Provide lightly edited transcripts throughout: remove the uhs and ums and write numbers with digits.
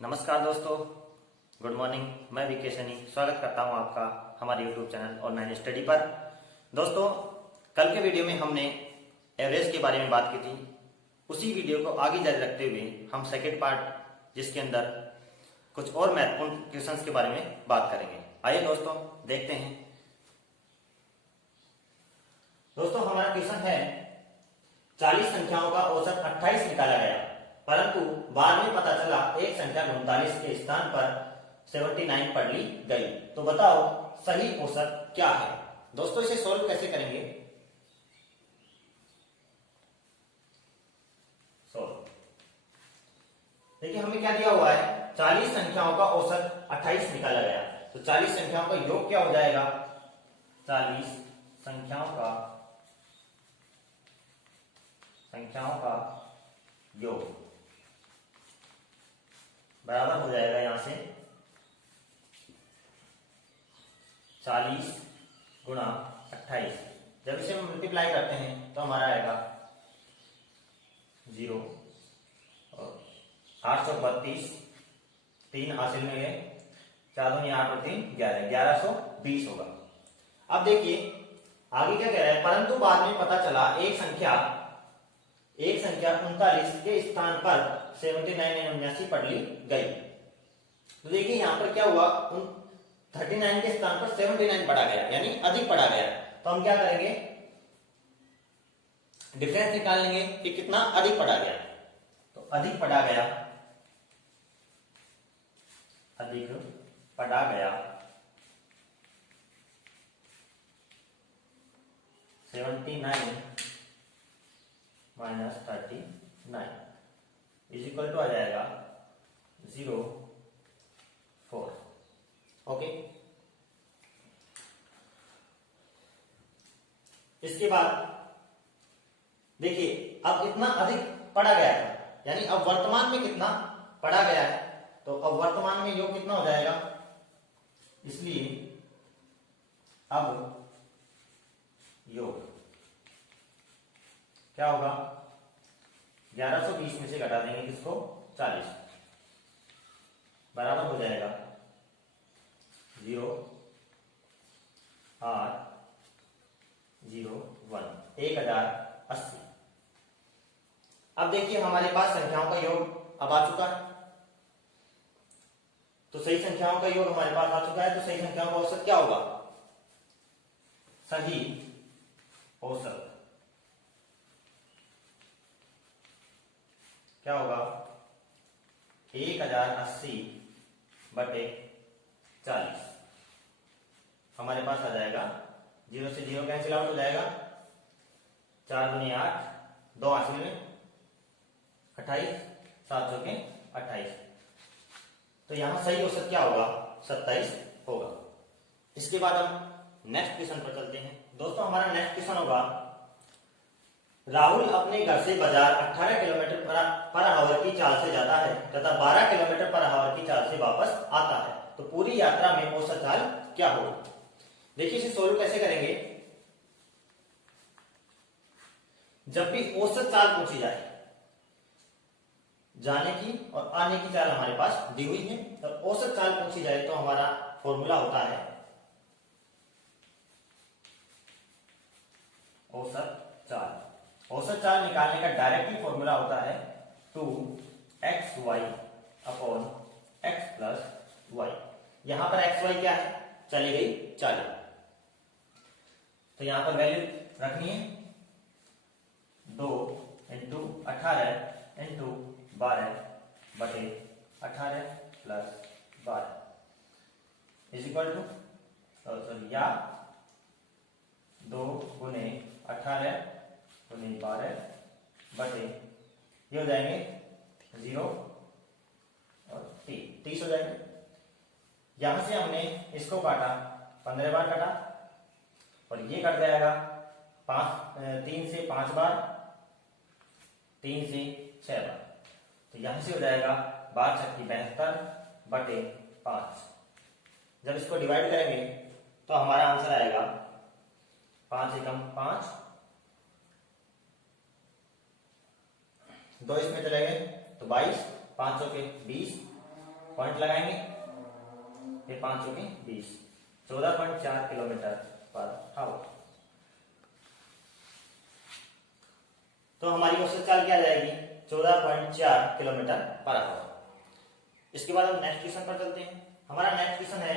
नमस्कार दोस्तों, good morning. मैं विके सैनी स्वागत करता हूं आपका हमारे यूट्यूब चैनल ऑनलाइन स्टडी पर। दोस्तों, कल के वीडियो में हमने एवरेज के बारे में बात की थी। उसी वीडियो को आगे जारी रखते हुए हम सेकेंड पार्ट, जिसके अंदर कुछ और महत्वपूर्ण क्वेश्चंस के बारे में बात करेंगे। आइए दोस्तों देखते हैं। दोस्तों, हमारा क्वेश्चन है 40 संख्याओं का औसत 28 निकाला गया, परंतु बाद में पता चला एक संख्या 39 के स्थान पर 79 पढ़ ली गई। तो बताओ सही औसत क्या है। दोस्तों, इसे सोल्व कैसे करेंगे? देखिए, हमें क्या दिया हुआ है, 40 संख्याओं का औसत 28 निकाला गया। तो 40 संख्याओं का योग क्या हो जाएगा? 40 संख्याओं का योग बराबर हो जाएगा यहां से 40 गुणा 28। जब इसे हम मल्टीप्लाई करते हैं तो हमारा आएगा 0 और 832, 3 हासिल में गए, 4 दूनी 8 और 3 11, 1120 होगा। अब देखिए आगे क्या कह रहा है, परंतु बाद में पता चला एक संख्या 39 के स्थान पर 79 पढ़ ली गई। तो देखिए यहां पर क्या हुआ, 39 के स्थान पर 79 पढ़ा गया, यानी अधिक पढ़ा गया। तो हम क्या करेंगे, डिफरेंस निकाल लेंगे कि कितना अधिक पढ़ा गया। तो अधिक पढ़ा गया 79 माइनस 39 इज इक्वल टू आ जाएगा 0.4। ओके, इसके बाद देखिए अब इतना अधिक पढ़ा गया था, यानी अब वर्तमान में कितना पढ़ा गया है। तो अब वर्तमान में योग कितना हो जाएगा, इसलिए अब योग क्या होगा, 1120 में से घटा देंगे किसको, 40, बराबर हो जाएगा 0.801 1080। अब देखिए हमारे पास संख्याओं का योग अब आ चुका है। तो सही संख्याओं का योग हमारे पास आ चुका है। तो सही संख्याओं का औसत क्या होगा? सही औसत क्या होगा, 1080 बटे 40। हमारे पास आ जाएगा 0 से 0 कैंसिल आउट हो जाएगा, 4 दूनी 8, 2 हासिल में 28, 7 चौके 28। तो यहां सही औसत क्या होगा, 27 होगा। इसके बाद हम नेक्स्ट क्वेश्चन पर चलते हैं। दोस्तों, हमारा नेक्स्ट क्वेश्चन होगा, राहुल अपने घर से बाजार 18 किलोमीटर पर आवर की चाल से जाता है तथा 12 किलोमीटर पर आवर की चाल से वापस आता है। तो पूरी यात्रा में औसत चाल क्या होगी? देखिए इसे सोल्व कैसे करेंगे। जब भी औसत चाल पूछी जाए, जाने की और आने की चाल हमारे पास दी हुई है, तो औसत चाल पूछी जाए तो हमारा फॉर्मूला होता है औसत चाल। औसत चाल निकालने का डायरेक्टली फॉर्मूला होता है 2xy upon x plus Y. यहां पर xy क्या है, चली गई चाल, तो यहां पर वैल्यू रखनी है 2 इंटू 18 इंटू 12 बटे 18 plus 12 is equal to, sorry, या 2 गुने 18 गुने 12 बटे, ये हो जाएंगे 0 और 30 हो जाएंगे। यहां से हमने इसको काटा, 15 बार काटा, और ये कट जाएगा 3 से 5 बार, 3 से 6 बार। तो यहां से हो जाएगा 12 छक्की 72 बटे 5। जब इसको डिवाइड करेंगे तो हमारा आंसर आएगा 5 एकम 5, 2 इसमें चले गए तो 22, 5 के 20, पॉइंट लगाएंगे, फिर 5 चौके 20, 14.4 किलोमीटर पर आवर। तो हमारी औसत चाल क्या जाएगी? 14.4 किलोमीटर पर आवर। इसके बाद हम नेक्स्ट क्वेश्चन पर चलते हैं। हमारा नेक्स्ट क्वेश्चन है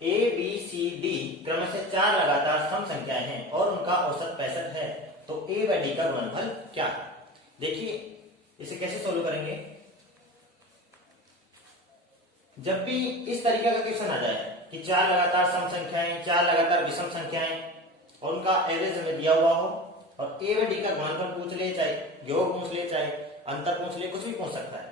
ए बी सी डी क्रम से 4 लगातार सम संख्याएं हैं और उनका औसत 65 है, तो ए व डी का गुणनफल क्या है? देखिए इसे कैसे सोल्व करेंगे। जब भी इस तरीके का क्वेश्चन आ जाए कि 4 लगातार सम संख्याएं, 4 लगातार विषम संख्याएं और उनका एवरेज हमें दिया हुआ हो और ए व डी का गुणनफल पूछ ले, चाहे योग पूछ ले, चाहे अंतर पूछ ले, कुछ भी पूछ सकता है,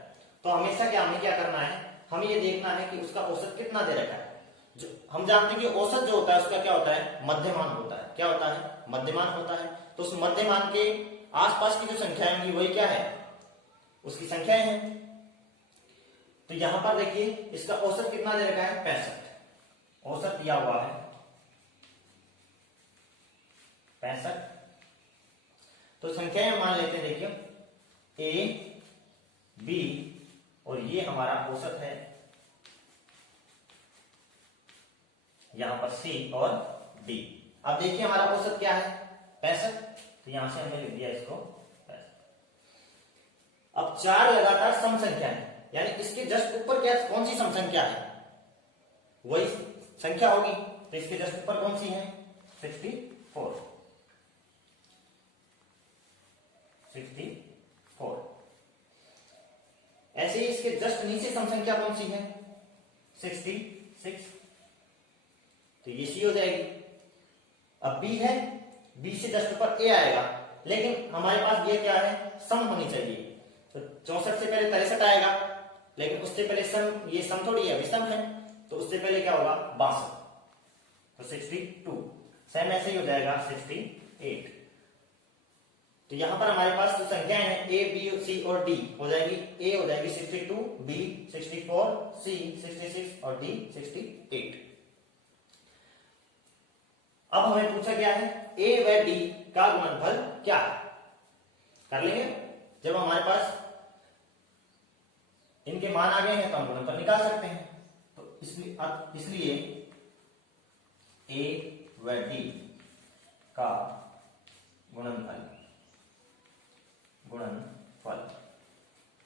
तो हमेशा हमें क्या करना है, हमें ये देखना है कि उसका औसत कितना दे रखा है। जो हम जानते हैं कि औसत जो होता है उसका क्या होता है? मध्यमान होता है। क्या होता है? मध्यमान होता है। तो उस मध्यमान के आसपास की जो संख्याएं होंगी वही क्या है? उसकी संख्याएं हैं। तो यहां पर देखिए इसका औसत कितना दे रखा है? 65 औसत दिया हुआ है 65। तो संख्याएं मान लेते हैं, देखिए ए बी और ये हमारा औसत है, यहां पर सी और डी। अब देखिए हमारा औसत क्या है? 65। तो यहां से हमने लिख दिया इसको 65। अब 4 लगातार सम संख्या है, यानी इसके जस्ट ऊपर क्या, कौन सी सम संख्या है? वही संख्या होगी। तो इसके जस्ट ऊपर कौन सी है? 64। ऐसे ही इसके जस्ट नीचे सम संख्या कौन सी है? 66। तो ये सी हो जाएगी। अब बी है, बी से जस्ट ऊपर ए आएगा, लेकिन हमारे पास ये क्या है? सम होनी चाहिए। तो 64 से पहले 63 आएगा, लेकिन उससे पहले सम, ये सम थोड़ी है, विषम है, तो उससे पहले क्या होगा? 62। तो 62। सेम ऐसे ही हो जाएगा 68। तो यहां पर हमारे पास जो संख्याएं हैं ए बी सी और डी हो जाएगी। ए हो जाएगी 62, बी 64, सी 66 और डी 68। अब हमें पूछा गया है ए व डी का गुणनफल क्या है? कर लेंगे। जब हमारे पास इनके मान आ गए हैं तो हम गुणनफल निकाल सकते हैं। तो इसलिए ए व डी का गुणनफल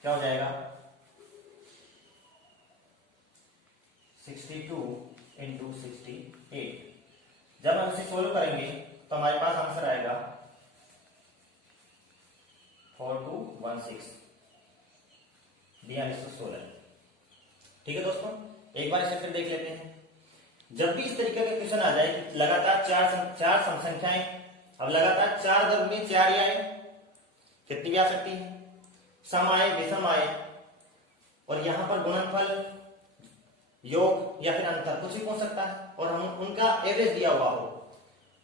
क्या हो जाएगा? 62 इंटू 68। जब हम इसे सोल्व करेंगे तो हमारे पास आंसर आएगा 4216, 4216। ठीक है दोस्तों, एक बार इसे फिर देख लेते हैं। जब भी इस तरीके का क्वेश्चन आ जाए कि लगातार चार सम संख्याएं, अब लगातार 4 दर में 4 आए, कितनी भी आ सकती है? सम आए, विषम आए, और यहां पर गुणनफल, योग या फिर अंतर कुछ भी पूछ सकता है, और हम उनका एवरेज दिया हुआ हो,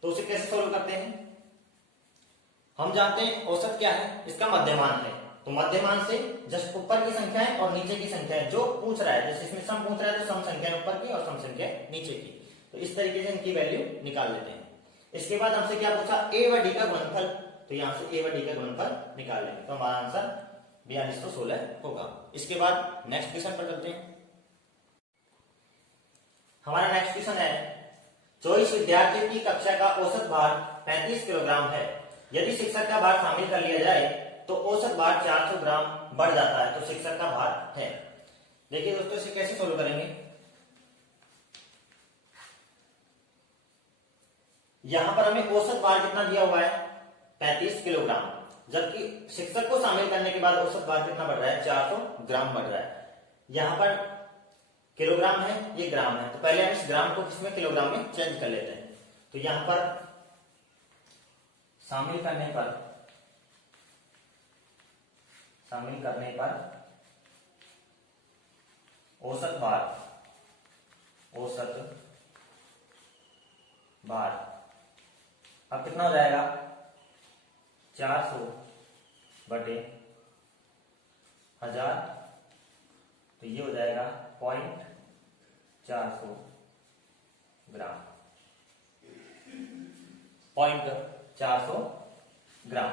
तो उसे कैसे सोल्व करते हैं? हम जानते हैं औसत क्या है? इसका मध्यमान है। तो मध्यमान से जस्ट ऊपर की संख्याएं और नीचे की संख्याएं जो पूछ रहा है, जैसे इसमें सम पूछ रहा है तो सम संख्याएं ऊपर की और सम संख्या नीचे की, तो इस तरीके से इनकी वैल्यू निकाल लेते हैं। इसके बाद हमसे क्या पूछा? ए व डी का गुणनफल। तो यहां से ए व डी का गुणनफल निकाल लेंगे, तो हमारा आंसर 4216 होगा। इसके बाद नेक्स्ट क्वेश्चन पर चलते हैं। हमारा नेक्स्ट क्वेश्चन है 24 विद्यार्थियों की कक्षा का औसत भार 35 किलोग्राम है। यदि शिक्षक का भार शामिल कर लिया जाए तो औसत भार 400 ग्राम बढ़ जाता है, तो शिक्षक का भार है। देखिए दोस्तों, इसे कैसे सोल्व करेंगे? यहां पर हमें औसत भार कितना दिया हुआ है? 35 किलोग्राम, जबकि शिक्षक को शामिल करने के बाद औसत भार कितना बढ़ रहा है? 400 ग्राम बढ़ रहा है। यहां पर किलोग्राम है, ये ग्राम है, तो पहले हम इस ग्राम को किसमें? किलोग्राम में चेंज कर लेते हैं। तो यहां पर शामिल करने पर औसत भार अब कितना हो जाएगा? 400 बटे 1000, तो ये हो जाएगा 0.400 ग्राम। 0.400 ग्राम।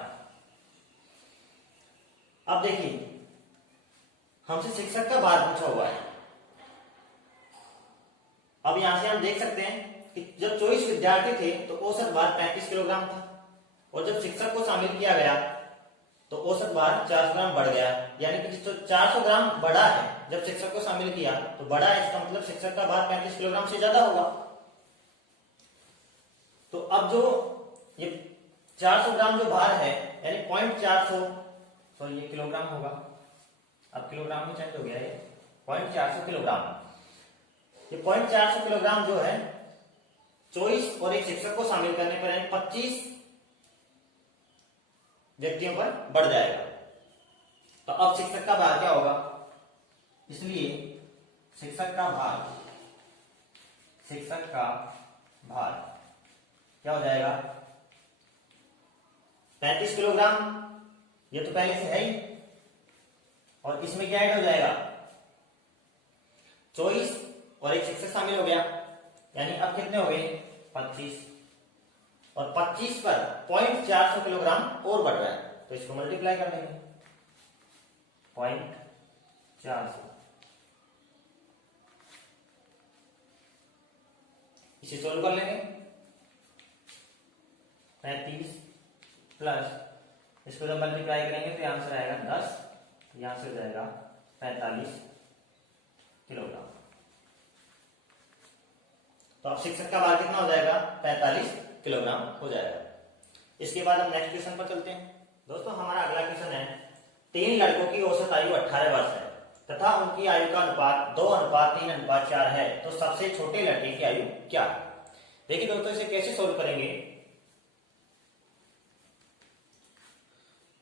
अब देखिए, हमसे शिक्षक का भार पूछा हुआ है, अब यहां से हम देख सकते हैं कि जब 24 विद्यार्थी थे तो औसत भार 35 किलोग्राम था, और जब शिक्षक को शामिल किया गया तो औसत भार 400 ग्राम बढ़ गया। यानी कि जो 400 ग्राम बढ़ा है जब शिक्षक को शामिल किया तो बढ़ा है, इसका मतलब शिक्षक का भार 35 किलोग्राम से ज्यादा होगा। तो अब जो ये 400 ग्राम जो भार है, यानी 0.400, सॉरी ये किलोग्राम होगा, अब किलोग्राम में चेंज हो गया, ये 0.400 किलोग्राम। ये 0.400 किलोग्राम जो है 24 और एक शिक्षक को शामिल करने पर यानी 25 व्यक्तियों पर बढ़ जाएगा। तो अब शिक्षक का भार क्या होगा, इसलिए शिक्षक का भार क्या हो जाएगा 35 किलोग्राम, ये तो पहले से है ही, और इसमें क्या ऐड हो जाएगा 24 और एक शिक्षक शामिल हो गया, यानी अब कितने हो गए 25, और 25 पर 0.400 किलोग्राम और बढ़ रहा है, तो इसको मल्टीप्लाई कर देंगे 0.400, इसे सोल्व कर लेंगे। 35 प्लस इसको जब मल्टीप्लाई करेंगे तो आंसर आएगा 10, यहां से हो जाएगा 45 किलोग्राम। तो अब शिक्षक का भार कितना हो जाएगा 45 किलोग्राम हो जाएगा। इसके बाद हम नेक्स्ट क्वेश्चन पर चलते हैं। दोस्तों हमारा अगला क्वेश्चन है, 3 लड़कों की औसत आयु 18 वर्ष है तथा उनकी आयु का अनुपात 2:3:4 है, तो सबसे छोटे लड़के की आयु क्या है। देखिए दोस्तों इसे कैसे सोल्व करेंगे।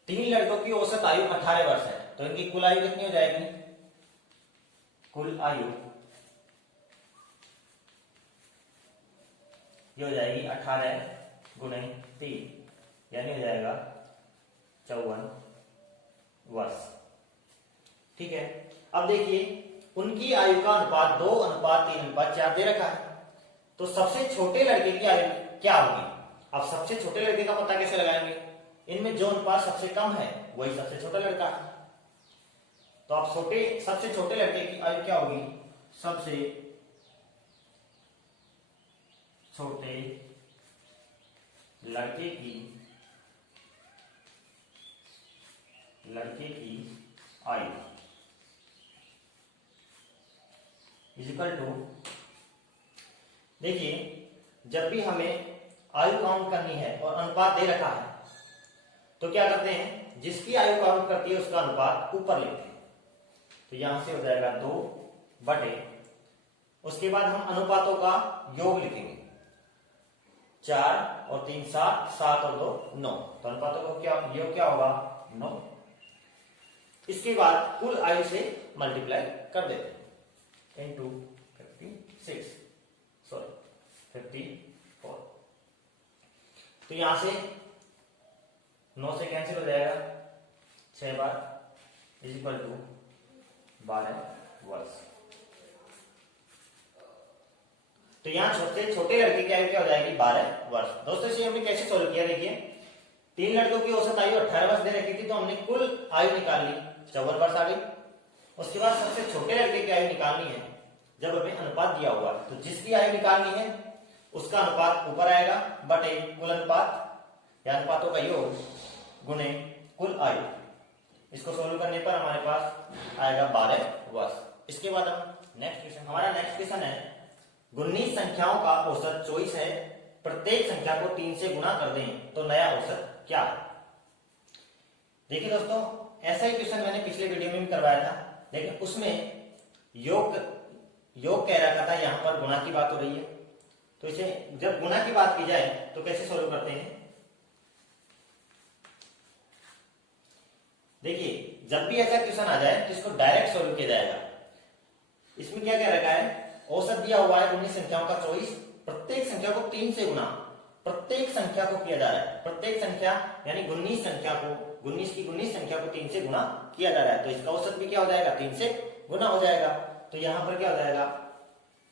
3 लड़कों की औसत आयु 18 वर्ष है, तो इनकी कुल आयु कितनी हो जाएगी, कुल आयु ये हो जाएगी 18 गुणे 3, यानी हो जाएगा 54 वर्ष। ठीक है, अब देखिए उनकी आयु का अनुपात 2:3:4 दे रखा है, तो सबसे छोटे लड़के की आयु क्या होगी। अब सबसे छोटे लड़के का पता कैसे लगाएंगे, इनमें जो अनुपात सबसे कम है वही सबसे छोटा लड़का है। तो अब सबसे छोटे लड़के की आयु क्या होगी, सबसे छोटे लड़के की आयु इक्वल टू, देखिए जब भी हमें आयु काउंट करनी है और अनुपात दे रखा है तो क्या करते हैं, जिसकी आयु काउंट करती है उसका अनुपात ऊपर लिखते हैं। तो यहां से हो जाएगा 2 बटे, उसके बाद हम अनुपातों का योग लिखेंगे, 4 और 3 7, 7 और 2 9, तो अनुपातों का क्या योग क्या होगा 9। इसके बाद कुल आयु से मल्टीप्लाई कर देते हैं, इनटू 54, तो यहां से 9 से कैंसिल हो जाएगा, 6 बार इज इक्वल टू 12 वर्ष। तो यहां छोटे लड़के की आयु क्या हो जाएगी 12 वर्ष। दोस्तों इसे हमने कैसे सोल्व किया, देखिए 3 लड़कों की औसत आयु 18 वर्ष दे रखी थी, तो हमने कुल आयु निकाल ली, 54 वर्ष आ गई। उसके बाद सबसे छोटे लड़के की आयु निकालनी है, जब हमें अनुपात दिया हुआ है तो जिसकी आयु निकालनी है उसका अनुपात ऊपर आएगा बटे कुल अनुपात या अनुपातों का योग गुणे कुल आयु। इसको सोल्व करने पर हमारे पास आएगा 12 वर्ष। इसके बाद हम नेक्स्ट क्वेश्चन, हमारा नेक्स्ट क्वेश्चन है, 19 संख्याओं का औसत 24 है, प्रत्येक संख्या को 3 से गुणा कर दें तो नया औसत क्या है। देखिए दोस्तों ऐसा ही क्वेश्चन मैंने पिछले वीडियो में भी करवाया था, लेकिन उसमें योग कह रखा था, यहां पर गुणा की बात हो रही है। तो इसे जब गुणा की बात की जाए तो कैसे सोल्व करते हैं, देखिए जब भी ऐसा क्वेश्चन आ जाए तो इसको डायरेक्ट सोल्व किया जाएगा। इसमें क्या कह रखा है, औसत दिया हुआ है 19 संख्याओं का 24, प्रत्येक संख्या को 3 से गुणा, प्रत्येक संख्या को किया जा रहा है, प्रत्येक संख्या यानी 19 संख्या को 19 संख्या को 3 से गुणा किया जा रहा है, तो इसका औसत भी क्या हो जाएगा 3 से गुणा हो जाएगा। तो यहां पर क्या हो जाएगा,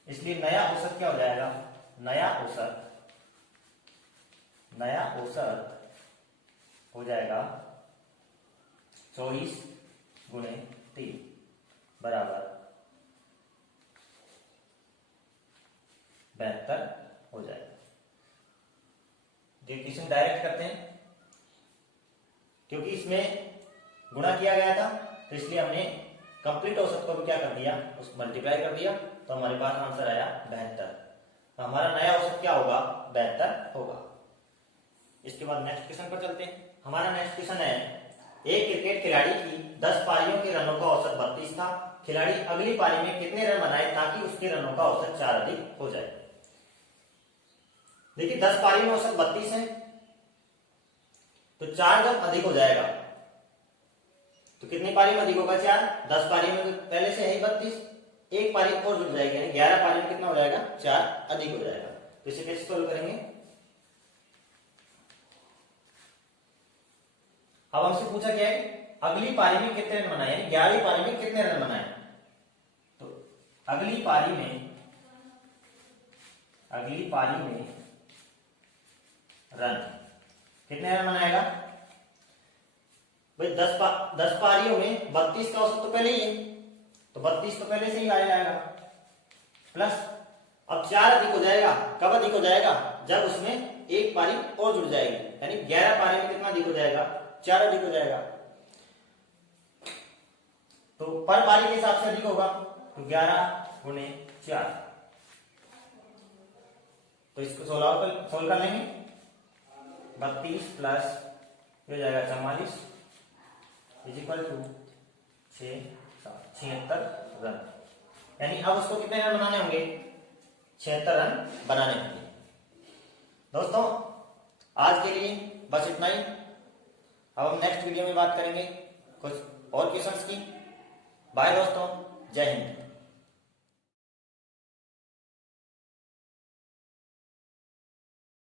इसलिए नया औसत क्या हो जाएगा, नया औसत हो जाएगा 24 गुणे 3 बराबर इसमें गुणा किया गया था, तो इसलिए हमने कंप्लीट औसत को भी क्या कर दिया, उस मल्टीप्लाई कर दिया, तो हमारे पास आंसर आया 72। तो हमारा नया औसत क्या होगा, 72 होगा। इसके बाद नेक्स्ट क्वेश्चन पर चलते हैं। हमारा नेक्स्ट क्वेश्चन है, एक क्रिकेट खिलाड़ी की 10 पारियों के रनों का औसत 32 था। खिलाड़ी अगली पारी में कितने रन बनाए ताकि उसके रनों का औसत 4 अधिक हो जाए। देखिए 10 पारी में औसत 32 है, तो 4 जब अधिक हो जाएगा तो कितनी पारी में अधिक होगा, 4। 10 पारी में तो पहले से है ही 32, एक पारी और जुड़ जाएगी, यानी 11 पारी में कितना हो जाएगा, 4 अधिक हो जाएगा। तो इसे कैसे सोल्व करेंगे, अब हमसे पूछा क्या है, अगली पारी में कितने रन बनाए, यानी 11वीं पारी में कितने रन बनाए। तो अगली पारी में रन कितने रन बनाएगा भाई, 10 पारियों में 32 का औसत तो पहले ही है, तो 32 तो पहले से ही आ जाएगा, प्लस अब 4 अधिक हो जाएगा। कब अधिक हो जाएगा, जब उसमें एक पारी और जुड़ जाएगी, यानी 11 पारी में कितना अधिक हो जाएगा, 4 अधिक हो जाएगा। तो पर पारी के हिसाब से अधिक होगा, तो 11 गुणे 4। तो इसको सोल्व कर लेंगे, 32 प्लस हो जाएगा 44 इज इक्वल टू 76 रन। यानी अब उसको कितने रन बनाने होंगे, 76 रन बनाने होंगे। दोस्तों आज के लिए बस इतना ही। अब हम नेक्स्ट वीडियो में बात करेंगे कुछ और क्वेश्चंस की। बाय दोस्तों, जय हिंद।